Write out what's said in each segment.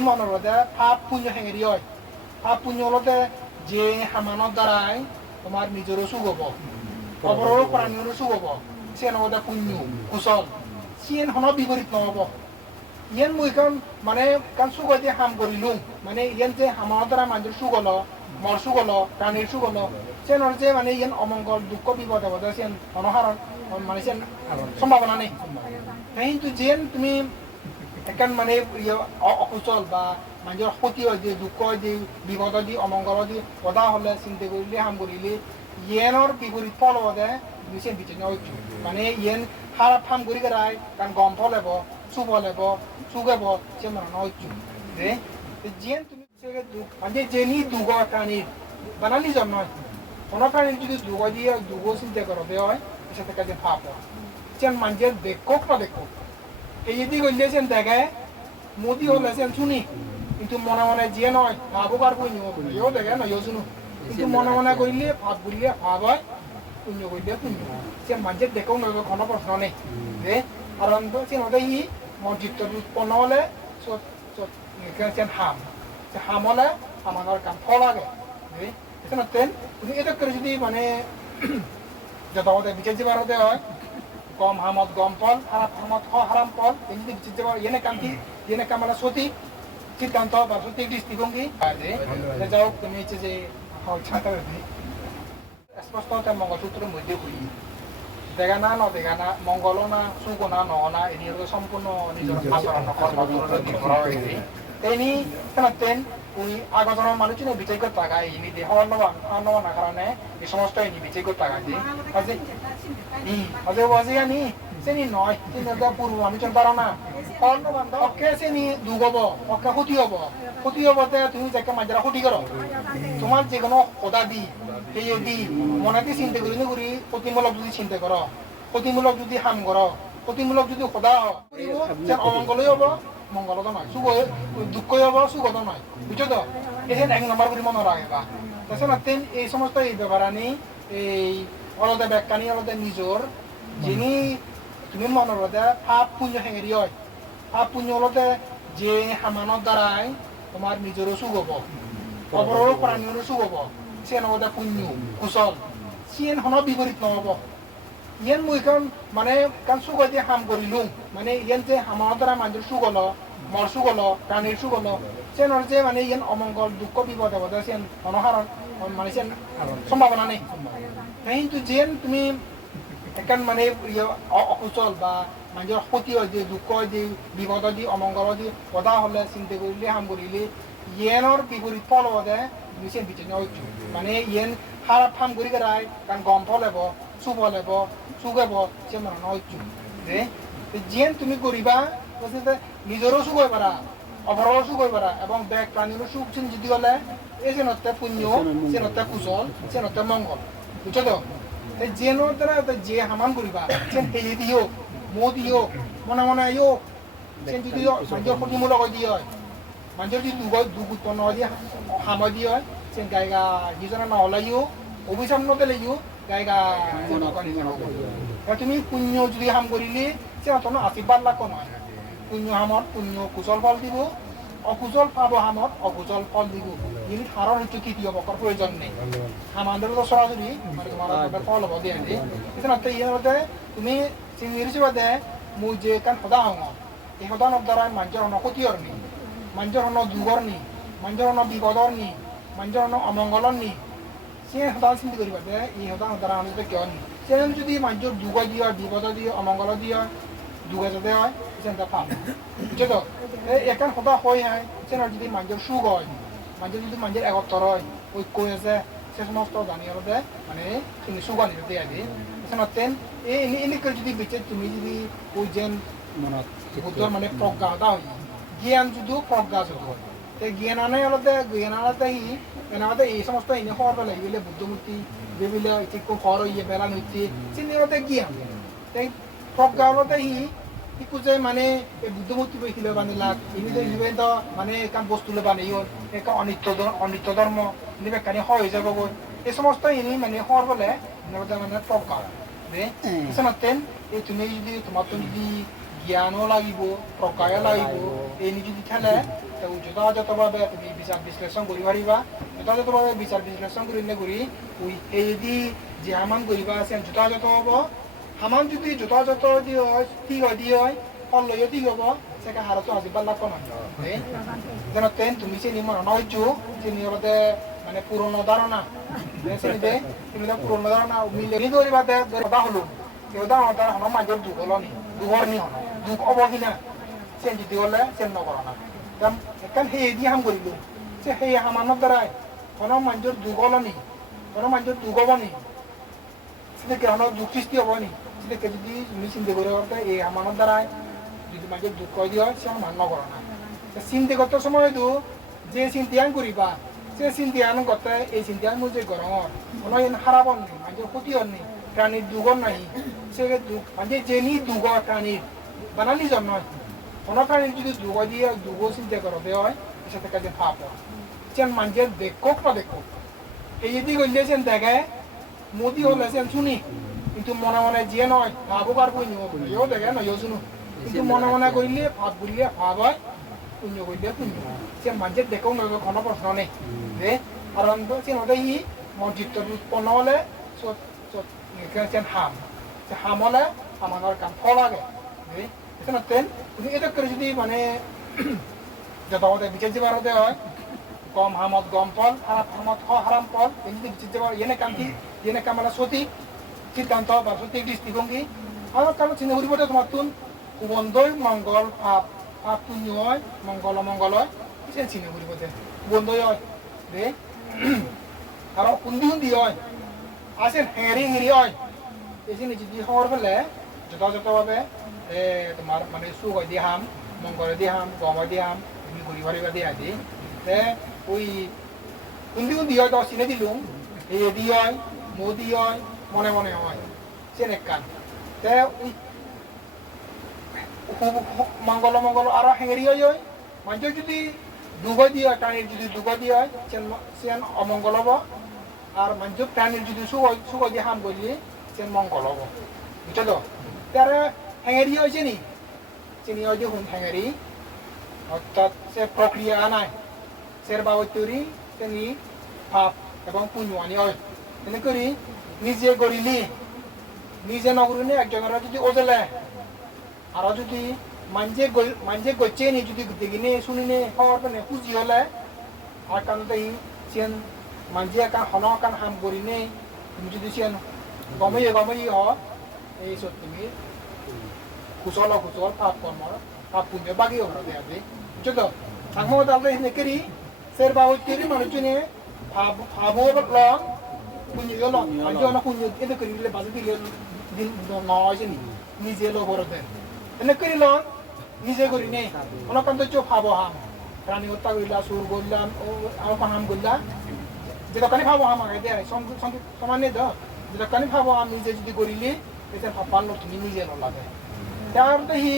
মনরতে পাপ পুণ্য হেঙেরি হয় পাপ পুণ্য হলতে যে হামানোর দ্বারাই তোমার নিজেরও সুখ হব অপরেরও প্রাণীরও সুখ হব সে নবদে পুণ্য কুশল সিয়েন হন বিপরীত নহব ইয়ান মই কারণ মানে কারণ সুখ দিয়ে হাম করিলুম মানে ইয়ান যে হামানোর দ্বারা মানুষের সুখ হলো মর সুখ হলো প্রাণীর সুখ হলো সে নর যে মানে ইয়ান অমঙ্গল দুঃখ বিপদ হবে সেন অনহারণ মানে সেন সম্ভাবনা নেই কিন্তু যেন তুমি এখন মানে অকুশল বা মানুহৰ ক্ষতি হয় দিয়ে দুখ হয় দিয়ে বিপদ দি অমংগল দি সদা হ'লে চিন্তা কৰিলে হাম কৰিলে ইয়েনৰ বিপৰীত ফল হ'লে নিচেন বিচনা হৈছোঁ মানে ইয়েন খারাপ হাম কৰি কৰাই কাৰণ গম ফল হ'ব চুপ হ'ব চুক হ'ব সে মানুহ হৈছোঁ যে যেন তুমি মানে যেনি দুখ প্ৰাণীৰ বানালি জন্ম হয় কোনো প্ৰাণীৰ যদি দুখ দিয়ে দুখ চিন্তা কৰোঁতে হয় পিছত থাকে যে ভাব হয় যেন মানুহে দেখক না দেখক এই যদি করলে সেন দেখে মোদি হলে সেন শুনি কিন্তু মনে মনে যে নয় ভাবো আর পুণ্য এও দেখে নয় শুনো কিন্তু মনে মনে করলে ভাব বললে ভাব হয় পুণ্য করলে পুণ্য সে মানুষের দেখেও নয় কোনো প্রশ্ন নেই যে কারণ তো সে নয় ই মসজিদ উৎপন্ন হলে সেন হাম হলে আমার কাম ফল আগে তেন এটা করে যদি মানে যত বিচার যে বারোতে হয় গম হামত গম ফল হারাম হামত হারাম ফল এই যদি বিচার যে এনে কামটি এনে কামালা সঠিক সিদ্ধান্ত বা সঠিক দৃষ্টিভঙ্গি যাও তুমি হচ্ছে যে স্পষ্ট মঙ্গলসূত্রের মধ্যে বলি দেখা না দেখা না মঙ্গল না সুখ না নহনা এনে সম্পূর্ণ নিজের আচরণ নির্ভর হয়েছে তেনি তেন ওই আগজনের মানুষ বিচার করতে থাকায় ইনি দেহ অন্য কারণে এই সমস্ত ইনি বিচার করতে থাকায় আজে ওয়াজি আনি সেনি নয় তিনটা পূর্ব মানুষ পারো না অকে সেনি দুখ হব অকে ক্ষতি হব তুমি যাকে মাঝরা ক্ষতি করো তোমার যে কোনো সদা দি সেই দি মনেতে চিন্তা করি করি ক্ষতিমূলক যদি চিন্তা করো ক্ষতিমূলক যদি হাম করো ক্ষতিমূলক যদি সদা অমঙ্গলই হব মঙ্গলত নয় সুখ দুঃখই হব সুখত নয় বুঝছো তো এসে এক নম্বর করে মনে রাখবা তাছাড়া তেন এই সমস্ত এই ব্যাপার আনি এই অলদে ব্যাখ্যানি অলদে নিজর যিনি তুমি মনরতে পাপ পুণ্য হেঙেরি হয় পাপ পুণ্য হলতে যে হামানোর দ্বারাই তোমার নিজেরও সুখ হব অপরেরও প্রাণীরও সুখ হব সে নবদে পুণ্য কুশল সিয়েন হন বিপরীত নহব ইয়ান মই কারণ মানে কারণ সুখ দিয়ে হাম করিলুম মানে ইয়ান যে হামানোর দ্বারা মানুষের সুখ হলো মর সুখ হলো প্রাণীর সুখ হলো সে নর যে মানে ইয়ান অমঙ্গল দুঃখ বিপদ হবে সেন অনহারণ মানে সেন সম্ভাবনা নেই কিন্তু যেন তুমি এখন মানে অকুশল বা মানুহৰ ক্ষতি হয় দিয়ে দুখ হয় দিয়ে বিপদ দি অমঙ্গল দি সদা হ'লে চিন্তা কৰিলে হাম কৰিলে ইয়েনৰ বিপৰীত ফল হ'লে নিচেন বিচনা হৈছোঁ মানে ইয়েন খারাপ হাম কৰি কৰাই কাৰণ গম ফল হ'ব চুপ হ'ব চুক হ'ব সে মানুহ হৈছোঁ যে যেন তুমি কৰিবা নিজৰো সুখ হৈ পাৰা অপরেরও সুখ হৈ পাৰা এবং বেগ প্রাণীরও সুখ যদি হলে এই চেনতে পুণ্য চেনতে কুশল চেনতে মঙ্গল বুঝছো তো যেনোর দ্বারা যে হামান করিবা সেন হেয়ে দিও মো দিও মনে মনে আইও সেন যদি মানুষের ক্ষতিমূলক হয় দিয়ে হয় মানুষের যদি দুখ উৎপন্ন হয় দিয়ে হাময় দিয়ে হয় সেন গায়গা নিজনে নহলাইও অভিশাপ নদেলেও গায়গা তুমি পুণ্য যদি হাম করিলে সে অতন আশীর্বাদ লাগ নয় পুণ্য হামত পুণ্য কুশল ফল দিব অকুশল পাব হামত অকুশল ফল দিব যিনি হাৰৰ সেইটো তৃতীয় বকৰ প্ৰয়োজন নেই হামানদেরও সরাসরি মানে তোমার ফল হব দিয়ে এখানে ইয়াতে তুমি চিংড়ি বাদে মই যে কান সদা হং এই সদানৰ দ্বারা মানুষের হন ক্ষতির নি মানুষের হন দুগর নি মানুষের হন বিপদর নি মানুষের হন অমঙ্গলর নি সে সদা চিন্তা করিবা যে এই সদানৰ দ্বারা আমাদের কেউ নি সে যদি মানুষের দুগ দিয়ে বিপদ দিয়ে অমঙ্গল দিয়ে দুগে যাতে হয় সেটা পাব বুঝছো তো এখান সদা হয় হয় সে যদি মানুষের সুখ হয় মানুষের যদি মানুষের একত্র হয় ঐক্য আছে সে সমস্ত জানিয়ে মানে তুমি সুখ আনিতে দেয় তেন এনেকে যদি বেঁচে তুমি যদি ওই যেন বুদ্ধর মানে প্রজ্ঞাতা হয় জ্ঞান যদিও প্রজ্ঞা যদি হয় জ্ঞান আনে জ্ঞান আনাতে এনাতে এই সমস্ত এনে হওয়ার বেলা এইগুলো বুদ্ধমূর্তি যেগুলো ঠিক হর হইয়ে বেলা নইতে চিনি জ্ঞান তাই প্রজ্ঞা হলতে ইকু যে মানে বুদ্ধমূর্তি বইখিলে বানিলাক ইনি তো মানে কাম বস্তুলে বানিও একটা অনিত্য ধর্ম ইনি বেকানি হয় যাব এই সমস্ত ইনি মানে হওয়ার বলে মানে প্রজ্ঞা তেন এই তুমি যদি তোমার তো যদি জ্ঞানও লাগিব প্রজ্ঞাও লাগিব এই যদি খেলে যথাযথভাৱে তুমি বিচাৰ বিশ্লেষণ কৰি পাৰিবা যথাযথভাৱে বিচাৰ বিশ্লেষণ কৰি এই দি যে হামান কৰিবা আছে যথাযথ হ'ব হামান যদি যথাযথ দি হয় ঠিক হয় দি হয় ফল লৈও ঠিক হ'ব সেকে হাৰতো আজিবাৰ লাগব নহয় যেন তেন তুমি চিনি মৰণ হৈছো চিনি হ'বতে মানে পুরনো ধারণা চিনিতে তুমি পুরনো ধারণা মিলি কৰিবা কথা হলো কেউটা হতার হন মাজৰ দুখ হলনি দুখৰ নি হন দুখ হ'ব কিনা চেন যদি হলে চেন নকৰ না একদম সেই দি হাম কৰিলো সেই হামানৰ দ্বাৰাই হন মাজৰ দুখ হলনি হন মাজৰ দুখ হ'ব নি সেটাকে হন দুখ সৃষ্টি হ'ব নি সেটাকে যদি তুমি চিন্তা করে এই হামানৰ দ্বাৰাই যদি মাজৰ দুখ কৈ দিয় সে মান নকৰ না চিন্তা করতে সময়তো যে চিন্তান কৰিবা সে চিন্তান করতে এই চিন্তান মোৰ যে গৰমৰ কোনো হারাবন নেই মাজৰ ক্ষতির নেই প্রাণীর দুগর নাই সে মানে যেনি দুগর প্রাণীর বানানি জন নয় কোনো প্রাণীর যদি দুগ দিয়ে দুগ চিন্তা করতে হয় সাথে কাজে ভাব হয় সেন মানুষের দেখুক বা দেখুক এই যদি করলে সেন দেখে মোদি হলে সেন শুনি কিন্তু মনে মনে যে নয় ভাবো আর পুণ্য এও দেখে নয় শুনো কিন্তু মনে মনে করলে ভাব করলে ভাব হয় পুণ্য করলে পুণ্য সেন মানুষের দেখুক নয় কোনো প্রশ্ন নেই যে কারণ সেন হতে ই মসজিদ উৎপন্ন হলে সেন হাম হলে আমার কাম ফল আগে এখানে তেন তুমি এটা করে যদি মানে যথামতে বিচার যাবার হতে হয় গম হামত গম ফল হামত হারাম ফল এই যদি বিচার যাবার এনে কামটি এনে কাম মানে সঠিক সিদ্ধান্ত বা সঠিক দৃষ্টিভঙ্গি আমার কারণ চিন্তা করিব তোমার তুন বন্ধই মঙ্গল ভাব ভাব পুণ্য হয় মঙ্গল অমঙ্গল হয় সে চিন্তা করিব বন্ধই হয় রে আর উন্দি উন্দি হয় আসেন হেঁড়ি হেঁড়ি হয় এই যে যদি হওয়ার ফেলে যথাযথভাবে তোমার মানে সুখ হয় দিয়ে হাম মঙ্গলে দিয়ে হাম গম দিয়ে হাম তুমি ঘুরি ঘুরিবা দিয়ে আদি ওই উন্দি উন্দি হয় দশ চিনে দিলুম এই দি হয় মোদি হয় মনে মনে হয় সে নেকান ওই মঙ্গল মঙ্গল আরো হেঁড়ি হয় মানুষ যদি দুগ দিয়ে হয় প্রাণীর যদি দুগ দিয়ে হয় সেন অমঙ্গল হব আর মানুষ প্রাণীর যদি সুখ দিয়ে হাম করলে সেন মঙ্গল হব বুঝছো তো তারা হেঁড়ি হয়েছে নি চিনি হয়েছে হুন হেঁড়ি অর্থাৎ সে প্রক্রিয়া নাই সের বাবদ তৈরি তেমনি ভাব এবং পুণ্যমানি হয় তেনে করি নিজে গড়িলি নিজে নগরিলে একজনের যদি ওজলে আর যদি মানজে গচ্ছে নি যদি দেখিনে শুনিনে হওয়ার মানে খুঁজি হলে আর কারণ সেন মানজে একান হন একান হাম করিনে তুমি যদি সেন গমই হ এই সব তুমি কুশল পাপ কর্ম পাপ পুণ্য বাকি হলো দেয়া বুঝছো তো সাংমত তাহলে নেকেরি সের বাবদ তৈরি মানুষজনে ভাবো লং পুণ্য লং মানুষ পুণ্য এতে করি দিলে বাজে দিলে দিন নয় নিজে লোক দেন এনে করি লং নিজে করি নেই অনেকান্ত চোখ ভাবো হাম প্রাণী হত্যা করিলা সুর করলাম আমার হাম করলা যেটাখানি ভাবো হাম আগে দেয় সমান নেই তো যেটাখানি ভাবো হাম নিজে যদি করিলি এটা ভাববার তুমি নিজে নলাগে তারপরে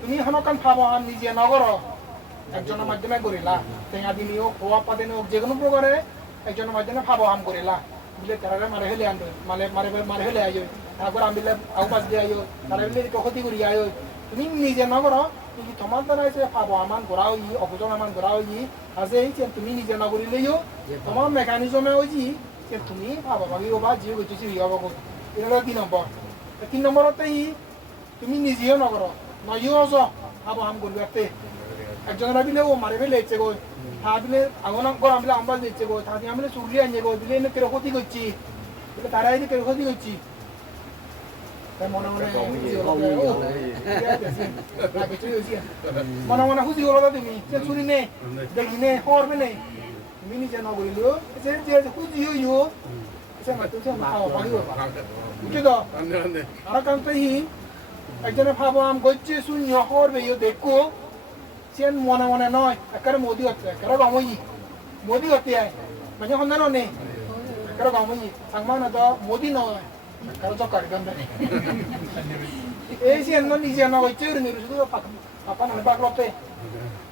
তুমি হনকান ভাবো হাম নিজে নগর একজনের মাধ্যমে করিলা টেঙা দিনি হোক খোয়া পাতেনি হোক যে কোনো প্রকারে একজনের মাধ্যমে ভাবো হাম করিলা বুঝলে তারা মারে হলে আনবে মারে হলে আইও তারপর আমি আউপাস দিয়ে আইও তারা ক্ষতি করি আইও তুমি নিজে নগর কিন্তু তোমার দ্বারা যে ভাবো আমান করা হই অপজন আমান করা হই আছে তুমি নিজে নগরিলেও তোমার মেকানিজমে ওই যে তুমি ভাবো ভাবি বা যে করছি হব এটা 2 নম্বর 3 নম্বরতে তুমি নিজেও নগর নয়ও ভাবো হাম করবি একজনের বিলে ও মারে ফেলে ইচ্ছে গো ভাবিলে আগুন গরম বিলে আমরা দিচ্ছে গো তাহলে আমি চুগলি আনিয়ে গো দিলে এনে কেরো ক্ষতি করছি তারা এনে কেরো ক্ষতি করছি মনে মনে খুশি হলো তুমি শুনি নে দেখি নে হরবে নে তুমি নিজে নগরিল খুশি হইও বুঝছো তো আর কারণ তো একজনে ভাবো আম করছে শূন্য হরবে দেখো সেন মনে মনে নয় একেবারে মোদি হচ্ছে একেবারে গমই মোদি হতে আয় মানে সন্ধান নেই একেবারে গমই সাংমা না তো মোদি নয় একেবারে চকারি গন্ধ এই সেন নিজে নগরছে শুধু পাপা মানে বাকলতে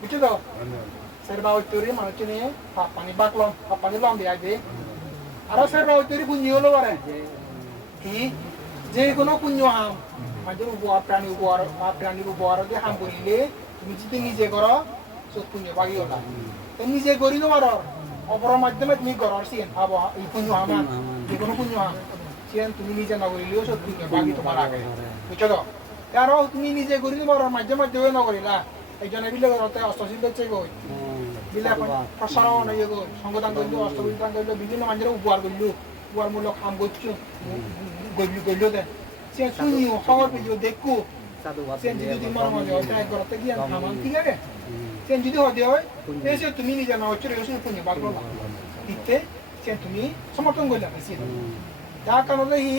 বুঝছো তো সের বাবু তৈরি মানুষ নিয়ে পানি বাকলম পানি লম দিয়ে আগে আরো সের বাবু তৈরি পুঞ্জি হলো পারে কি যে কোনো পুণ্য হাম মানুষের উপহার প্রাণীর উপহার দিয়ে হাম করিলে তুমি যদি নিজে করো সব পুণ্য বাকি হলা নিজে করি তোমার অপরের মাধ্যমে তুমি গড়ার সিয়েন ভাবো এই পুণ্য আমার যে কোনো পুণ্য সিয়েন তুমি নিজে না করিলেও সব পুণ্য বাকি তোমার আগে বুঝছো তো কারণ তুমি নিজে করি তোমার মাধ্যমে মাধ্যমে না করিলা একজনে বিলে করতে অষ্টশীল হচ্ছে গই বিলে প্রসারণ হয়ে গই সংগদান করলো অষ্টবিধান করলো বিভিন্ন মানুষের উপহার করলো উপহার মূলক কাম করছো গইলো গইলো দেন সে শুনি খবর পেয়েছো দেখো সে যদি তোমার মনে হয় তাই করতে গিয়ে থামান ঠিক আছে সে যদি হতে হয় এসে তুমি নিজে না হচ্ছে এসে পুণ্য বাগলো না দিতে সে তুমি সমর্থন করলে বেশি যার কারণে হি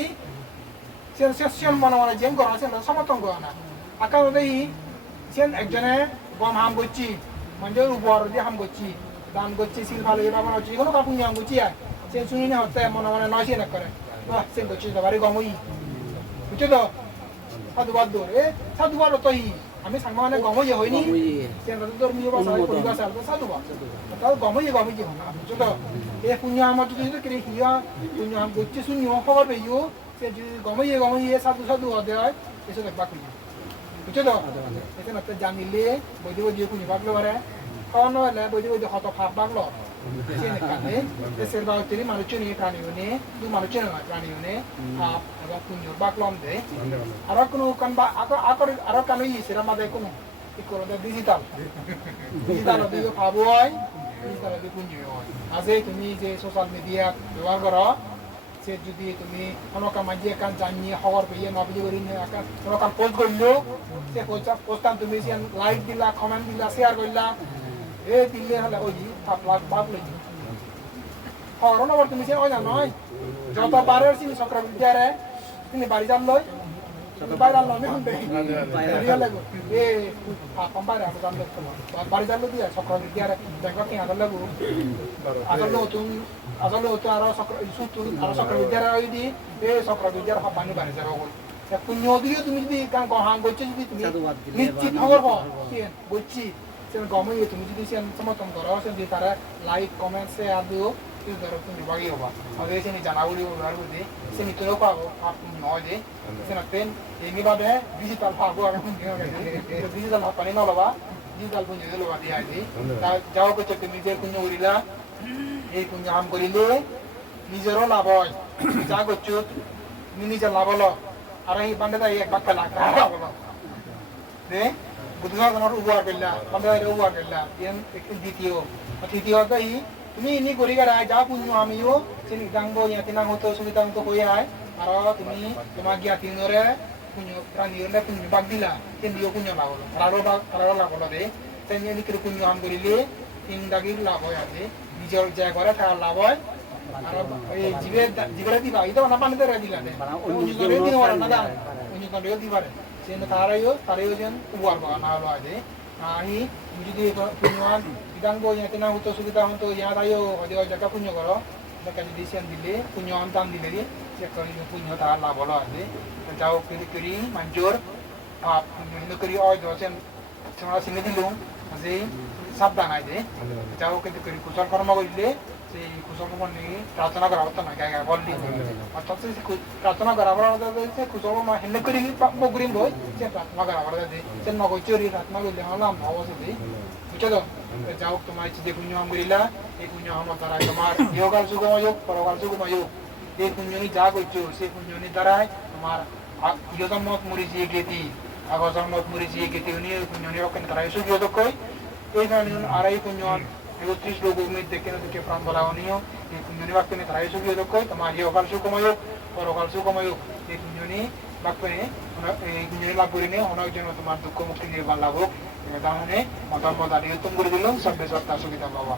সে সেশন মনে মনে যেন করা সে সমর্থন করে না আকারণে হি সে একজনে গম হাম করছি মানুষের উপহার দিয়ে হাম করছি দান করছি শিল ভালো এটা মনে হচ্ছে কোনো কাপুনি হাম করছি আর সে শুনি না হতে মনে মনে নয় সে না করে সে করছি সবারই গমই বুঝছো তো সাধুবাদ দৌড়ে সাধুবাদ অতই আমি সাংমা মানে গমই হয়নি সে ধর্মীয় ভাষা পরিবার সাধুবাদ তাহলে গমই হয় না বুঝছো তো এ পুণ্য আমার যদি কেড়ে হিয়া পুণ্য হাম করছি শূন্য খবর পেয়েও সে যদি গমই সাধু সাধু হতে হয় এসব একবার খুঁজি বুঝছো তো এটা না জানিলে বৈদ্য বৈদ্য পুণ্য বাগলো পারে খাওয়ানো হলে বৈদ্য বৈদ্য হত ভাব বাগলো সে কানে এসের বা হচ্ছে মানুষের নিয়ে প্রাণীও নিয়ে দু মানুষের নয় প্রাণীও নিয়ে ভাব এবং পুণ্য বাগলম দে আরো কোনো কান বা আরো কানো সেটা মাঝে কোনো কি করো ডিজিটাল দিয়ে ভাবো হয় ডিজিটাল দিয়ে পুণ্য হয় আজে তুমি যে সোশ্যাল মিডিয়া ব্যবহার করো সে যদি তুমি কোনো কাম মাঝে একান জানিয়ে খবর পেয়ে নবী করি কোনো কাম পোস্ট করলো সে পোস্টান তুমি সে লাইক দিলা কমেন্ট দিলা শেয়ার করলা এ দিলে হলে ওই সাত লাখ বাদ লই খবর নবর তুমি সে ওই না নয় যত বারের চিনি চক্রবিদ্যারে তিনি বাড়ি যাম লই বাড়ি যাম লই শুনতে এ কম্পারে আমি যাম লই বাড়ি যাম লই দিয়া চক্রবিদ্যারে দেখো কি আদর লাগু আদর নতুন আসলে হতো আরো চক্রবিদ্যার দি এই চক্রবিদ্যার সপানি বাঢ়ি যাব গ'ল পুণ্য দিলেও তুমি যদি হাং করছো যদি তুমি নিশ্চিত খবর বলছি সে গমই তুমি যদি সে সমর্থন করো সে যদি তারা লাইক কমেন্ট শেয়ার দিও ধরো তুমি বাকি হবা আগে সে জানা বলি ব্যবহার করতে সে নিতেও পাবো নয় দে সে নাতেন এমনি বাদে ডিজিটাল পাবো আর ডিজিটাল সপানি নলবা ডিজিটাল পুণ্য লবা দিয়া দি যাও করছো তুমি নিজের পুণ্য করিলা এই পুণ্য হাম করিলে নিজেরও লাভ হয় যা করছো তুমি নিজের লাভ হলো আর এই বান্ধে তাই এক বাক্য লাভ হলো দে বুধবার উপহার করলা বান্ধে উপহার করলা তৃতীয়ত তুমি এনে করি গা যা পুণ্য আমিও সে গাঙ্গ ইয়াতি নাং হতো সুবিধা মতো হয়ে আয় আর তুমি তোমার জ্ঞাতি নরে পুণ্য প্রাণীরে পুণ্য বাগ দিলা কেন্দ্রীয় পুণ্য লাভ হলো তারারও লাভ হলো দে তাই নিয়ে পুণ্য হাম করিলে তিন দাগির লাভ হয় আছে নিজের যা করে তার লাভ হয় আর এই জীবের দিবা এটা না পানিতে দিলা অন্যজনেও দিতে পারে না দান অন্যজনেও দিতে পারে সে তারাইও যেন উপহার পাওয়া না হলো আছে আহি তুমি যদি পুণ্যবান বিধাঙ্গ ইয়াতে না হতো সুবিধা হতো ইয়া তাইও হয়তো জায়গা পুণ্য করো দেখা যদি সেন দিলে পুণ্যবান দান দিলে দিয়ে সে পুণ্য তার লাভ হলো আছে যাও করি মানুষের পুণ্য করি হয় সেন তোমরা চিনে দিলুম যে সাবধান আছে যাও কিন্তু করি কুশল কর্ম করলে সেই কুশল কর্ম নিয়ে প্রার্থনা করা হতো না গায়ে বললি অর্থাৎ প্রার্থনা করা সে কুশল কর্ম হেলে করি বগুরিম বই সে প্রার্থনা করা যাচ্ছে সে নগর চুরি প্রার্থনা করলে হলাম অবশ্যই বুঝছো তো যাও তোমার যে পুণ্য হাম করিলা এই পুণ্য হামের দ্বারা তোমার ইহকাল সুগময় হোক পরকাল সুগময় হোক এই পুণ্যনি যা করছো সেই পুণ্যনি দ্বারাই তোমার ইহজন্মত মরিছি গেতি আগর জন্মত মরিছি গেতি উনি পুণ্যনি রক্ষণ করা সুযোগ কই এই কারণে আর এই পুণ্যন 31 লোক উম্মিদ দেখে না দেখে প্রাণ বলা অনিয় এই পুণ্যনি বাক্যনে তারাই সুযোগ কই তোমার ইহকাল সুগময় হোক পরকাল সুগময় হোক এই পুণ্যনি বাক্যনে এই পুণ্যনি লাভ করিনে অনেক জন্য তোমার দুঃখ মুক্তি নির্বাণ লাভ হোক তাহলে মতামত আর উত্তম করে দিলাম সব বেশ সুবিধা পাওয়া